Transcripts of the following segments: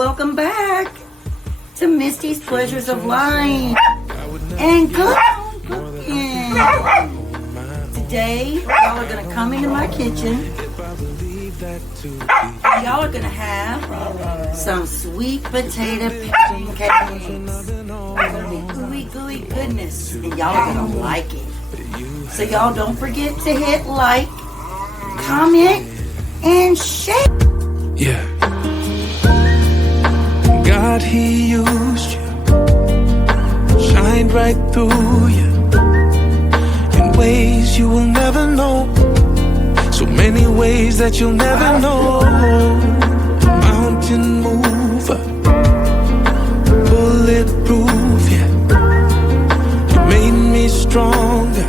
welcome back to Misty's Pleasures of Life and cooking. Today, y'all are going to come into my kitchen. Y'all are going to have some sweet potato pancakes. It's going to be gooey, gooey goodness. And y'all are going to like it. So y'all don't forget to hit like, comment, and share. Yeah. God, He used you, shined right through you in ways you will never know. So many ways that you'll never know. Mountain mover, bulletproof, yeah. You made me stronger.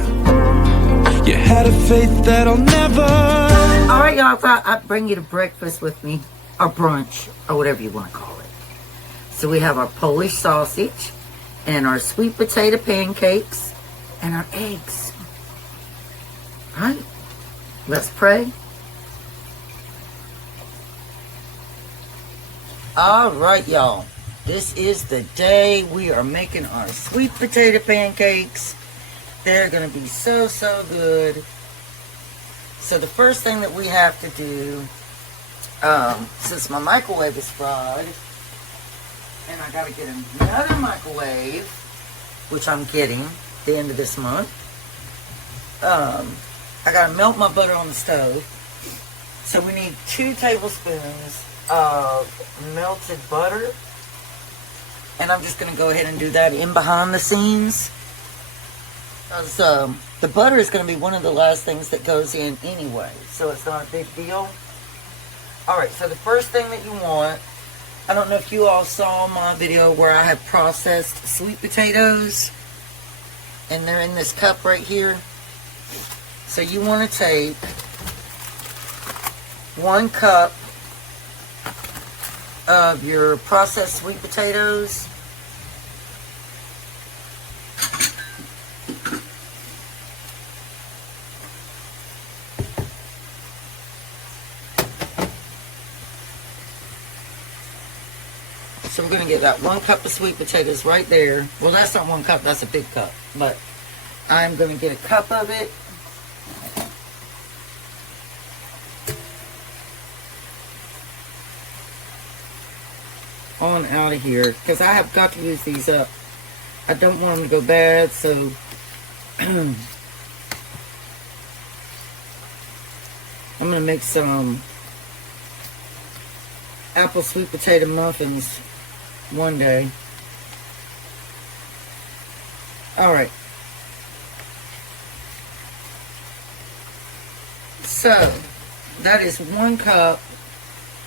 You had a faith that'll never. All right, y'all, I thought I'd bring you to breakfast with me, or brunch, or whatever you want to call it. So we have our Polish sausage, and our sweet potato pancakes, and our eggs. All right, let's pray. All right, y'all. This is the day we are making our sweet potato pancakes. They're going to be so, so good. So the first thing that we have to do, since my microwave is fried, and I got to get another microwave, which I'm getting at the end of this month. I got to melt my butter on the stove. So we need 2 tablespoons of melted butter. And I'm just going to go ahead and do that in behind the scenes. Because the butter is going to be one of the last things that goes in anyway. So it's not a big deal. Alright, so the first thing that you want, I don't know if you all saw my video where I have processed sweet potatoes. And they're in this cup right here. So you want to take 1 cup of your processed sweet potatoes. So we're going to get that 1 cup of sweet potatoes right there. Well, that's not 1 cup, that's a big cup. But I'm going to get a cup of it. On out of here. Because I have got to use these up. I don't want them to go bad, so I'm going to make some apple sweet potato muffins one day. Alright. So, that is 1 cup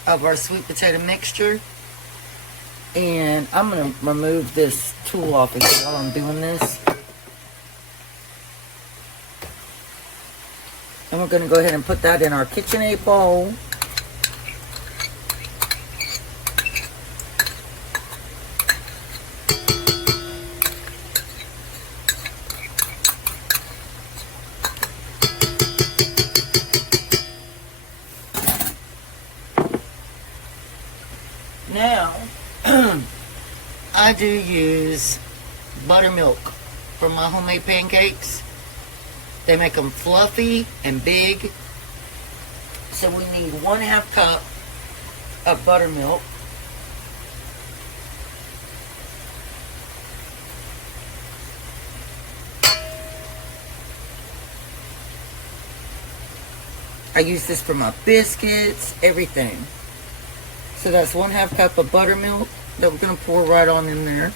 of our sweet potato mixture. And I'm going to remove this tool off again while I'm doing this. And we're going to go ahead and put that in our KitchenAid bowl. Now, I do use buttermilk for my homemade pancakes. They make them fluffy and big. So we need 1/2 cup of buttermilk. I use this for my biscuits, everything. So that's 1/2 cup of buttermilk that we're going to pour right on in there.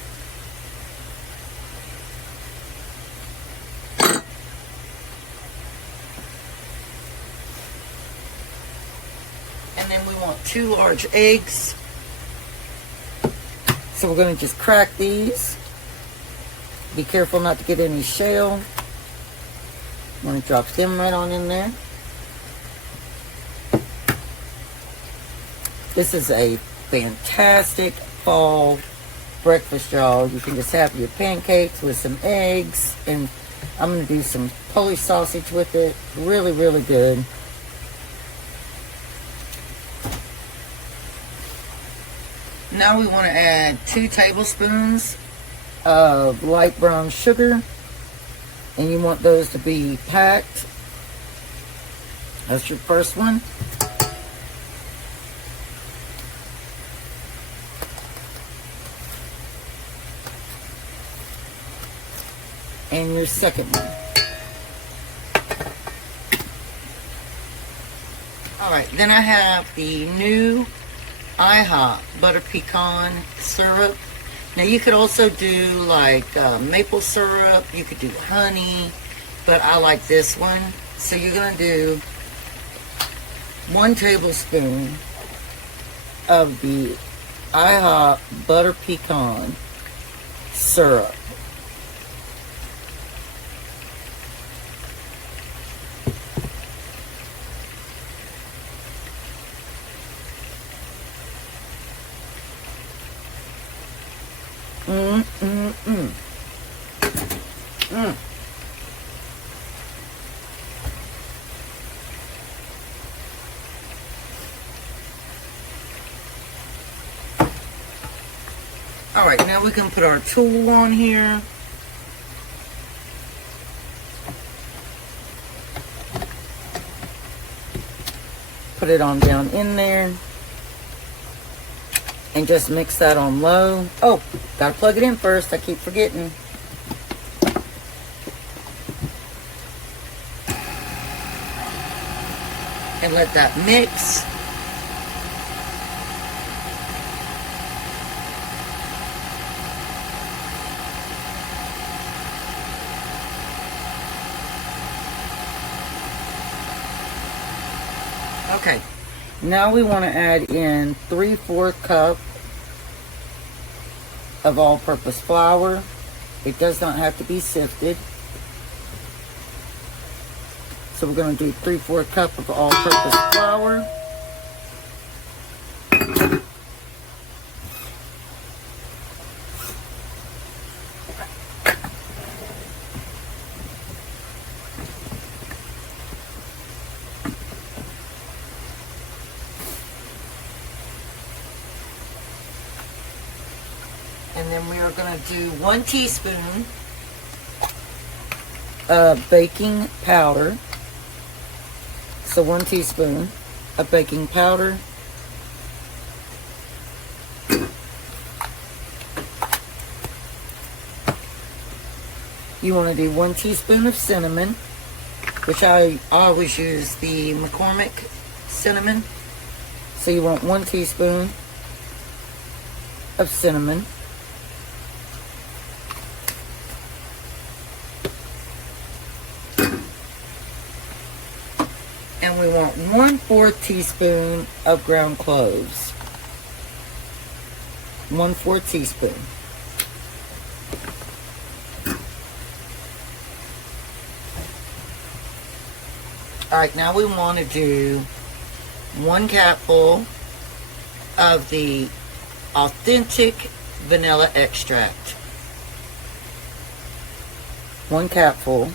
And then we want 2 large eggs. So we're going to just crack these. Be careful not to get any shell. I'm going to drop them right on in there. This is a fantastic fall breakfast, y'all. You can just have your pancakes with some eggs, and I'm going to do some Polish sausage with it. Really, really good. Now we want to add 2 tablespoons of light brown sugar, and you want those to be packed. That's your first one. And your second one. Alright, then I have the new IHOP butter pecan syrup. Now you could also do like maple syrup, you could do honey, but I like this one. So you're going to do 1 tablespoon of the IHOP butter pecan syrup. Alright, now we can put our tool on here. Put it on down in there. And just mix that on low. Oh, gotta plug it in first. I keep forgetting. And let that mix. Okay, now we want to add in 3/4 cup of all-purpose flour. It does not have to be sifted. So we're going to do 3/4 cup of all-purpose flour. And then we are going to do 1 teaspoon of baking powder. So 1 teaspoon of baking powder. You want to do 1 teaspoon of cinnamon, which I always use the McCormick cinnamon. So you want 1 teaspoon of cinnamon. And we want 1/4 teaspoon of ground cloves. 1/4 teaspoon. Alright, now we want to do 1 capful of the authentic vanilla extract. 1 capful.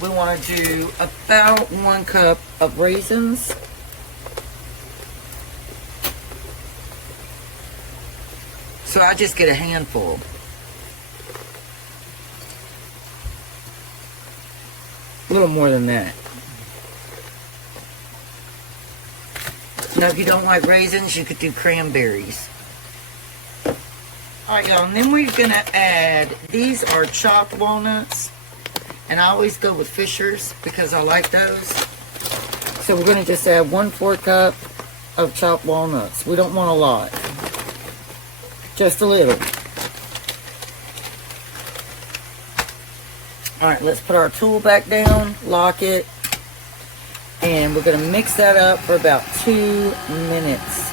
We want to do about 1 cup of raisins. So I just get a handful. A little more than that. Now if you don't like raisins, you could do cranberries. Alright y'all, and then we're going to add, these are chopped walnuts. And I always go with Fisher's because I like those. So we're going to just add 1/4 cup of chopped walnuts. We don't want a lot. Just a little. Alright, let's put our tool back down, lock it, and we're going to mix that up for about 2 minutes.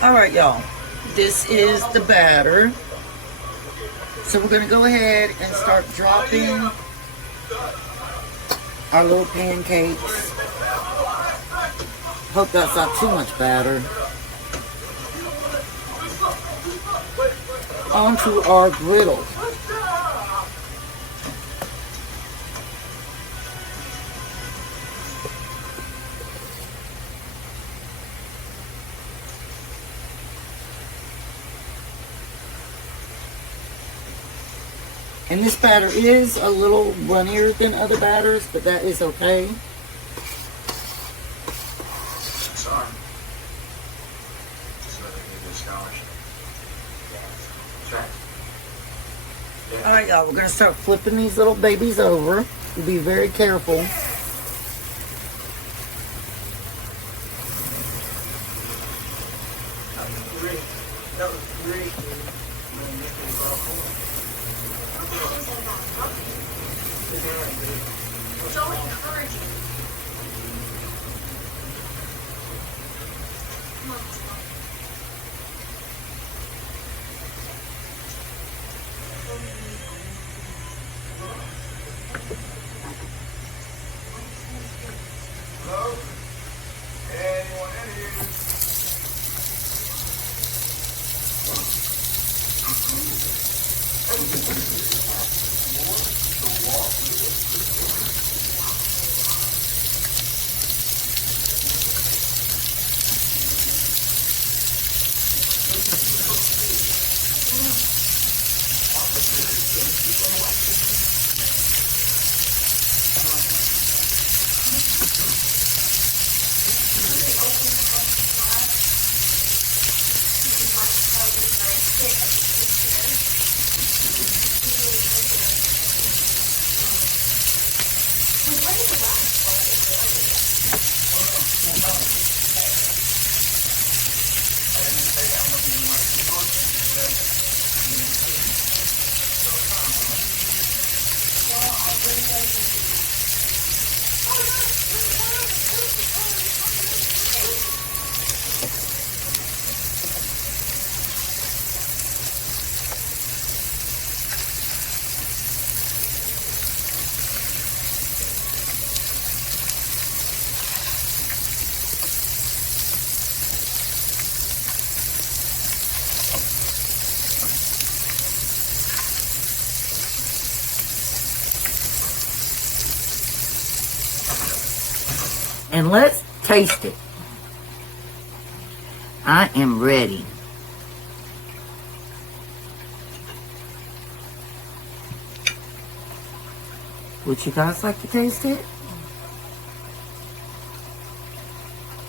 Alright y'all, this is the batter. So we're going to go ahead and start dropping our little pancakes. Hope that's not too much batter. Onto our griddle. And this batter is a little runnier than other batters, but that is okay. Alright, y'all, we're going to start flipping these little babies over. Be very careful. And let's taste it. I am ready. Would you guys like to taste it?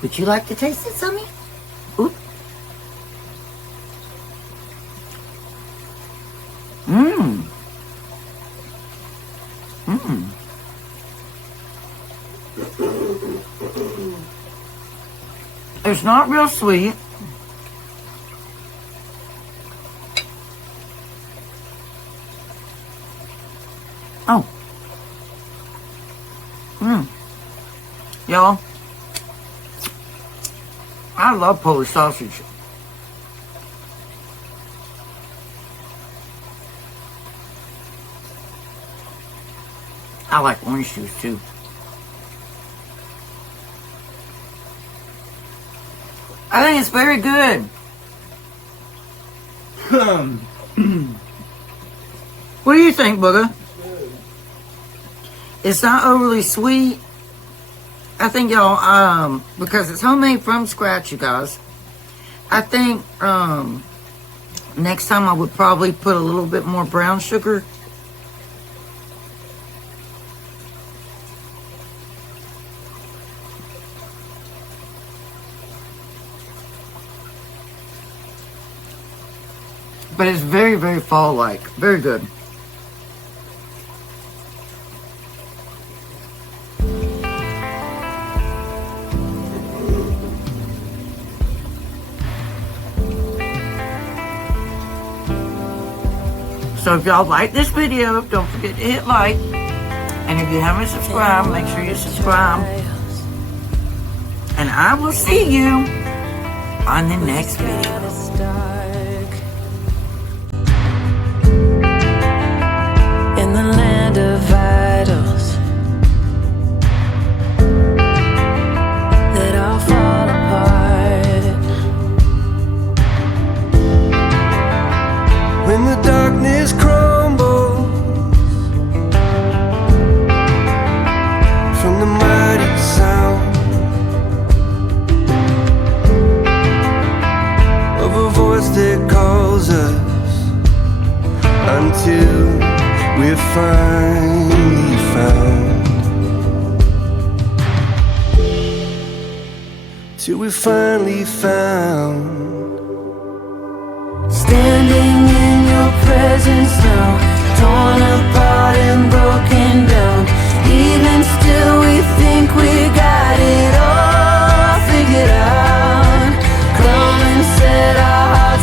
Would you like to taste it, Sammy? Oop. Mmm. Mmm. It's not real sweet. Oh. Y'all, I love Polish sausage. I like orange juice too. I think it's very good. What do you think, Booger? It's not overly sweet. I think y'all, because it's homemade from scratch, you guys. I think next time I would probably put a little bit more brown sugar. But it's very, very fall-like. Very good. So if y'all like this video, don't forget to hit like. And if you haven't subscribed, make sure you subscribe. And I will see you on the next video. when the darkness crumbles from the mighty sound of a voice that calls us until we're finally found. Till we're finally found. Standing in your presence now, torn apart.